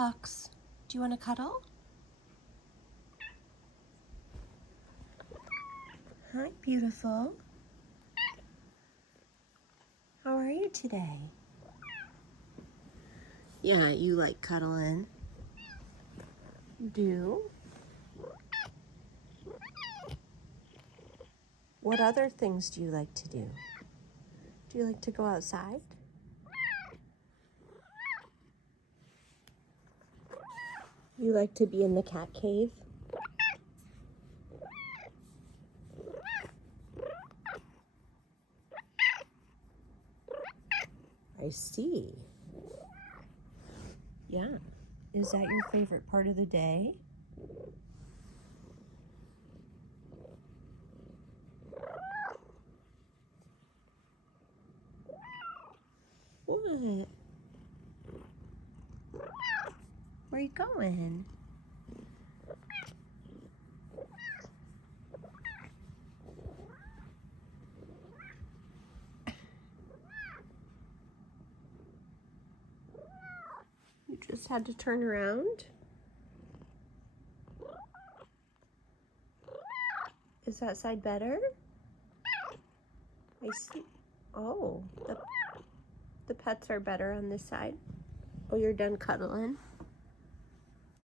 Hux. Do you want to cuddle? Hi, beautiful. How are you today? Yeah, you like cuddling. You do? What other things do you like to do? Do you like to go outside? You like to be in the cat cave? I see. Yeah. Is that your favorite part of the day? What? Where are you going? You just had to turn around? Is that side better? I see. Oh, the pets are better on this side. Oh, you're done cuddling?